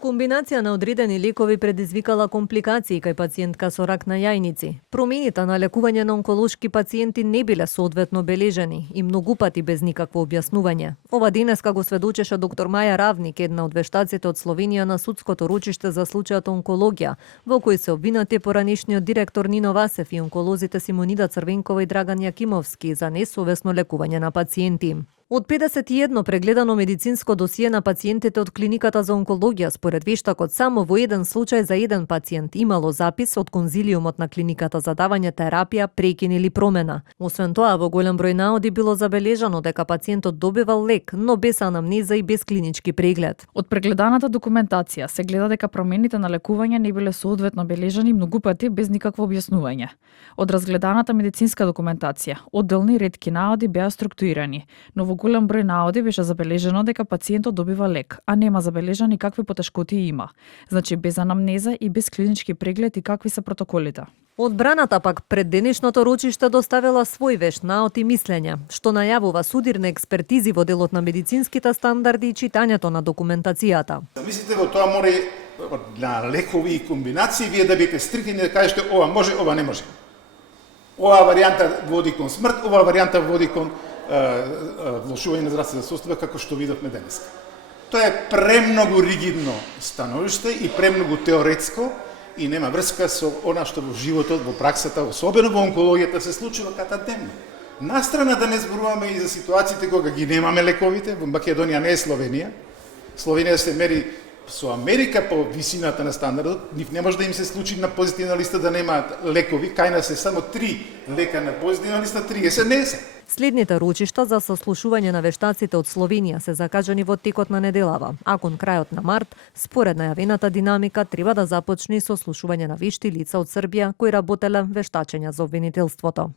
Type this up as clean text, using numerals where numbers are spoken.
Комбинација на одредени лекови предизвикала компликации кај пациентка со рак на јајници. Промените на лекување на онколошки пациенти не биле соодветно бележени и многу пати без никакво објаснување. Ова денеска го сведочеше доктор Маја Равник, една од вештаците од Словенија на судското рочиште за случајот онкологија, во кој се обвинати поранешниот директор Нино Васев и онколозите Симонида Црвенкова и Драган Јакимовски за несовесно лекување на пациенти. Од 51 прегледано медицинско досие на пациентите од клиниката за онкологија, според вештакот, само во еден случај за еден пациент имало запис од конзилиумот на клиниката за давање терапија, прекин или промена. Освен тоа, во голем број наоди било забележано дека пациентот добивал лек, но без анамнеза и без клинички преглед. Од прегледаната документација се гледа дека промените на лекување не биле соодветно бележани многу пати без никакво објаснување. Од разгледаната медицинска документација, одделни ретки наоди беа структурирани, но во голем број наоди беше забележено дека пациентот добива лек, а нема забележани какви потешкоти има. Значи без анамнеза и без клинички преглед и какви се протоколите. Одбраната пак пред денешното рочиште доставила свој вешт наод и мислење, што најавува судирни експертизи во делот на медицинските стандарди и читањето на документацијата. Мислите во тоа мора на лекови и комбинации вие да бидете стрикни да кажете ова може, ова не може. Оваа варијанта води кон смрт, оваа варијанта води кон влошување на здравствена состава како што видовме денес. Тоа е премногу ригидно становиште и премногу теоретско и нема врска со она што во животот, во праксата, особено во онкологијата се случува катадневно. Настрана да не зборуваме и за ситуациите кога ги немаме лековите, во Македонија не е Словенија. Словенија се мери со Америка по висината на стандардот, нив не може да им се случи на позитивна листа да немаат лекови, кај нас е само 3 лека на позитивна листа, 30 не се. Следните рочишта за сослушување на вештаците од Словенија се закажани во текот на неделава, а кон крајот на март, според најавената динамика, треба да започне и сослушување на вешти лица од Србија кои работеле вештачења за обвинителството.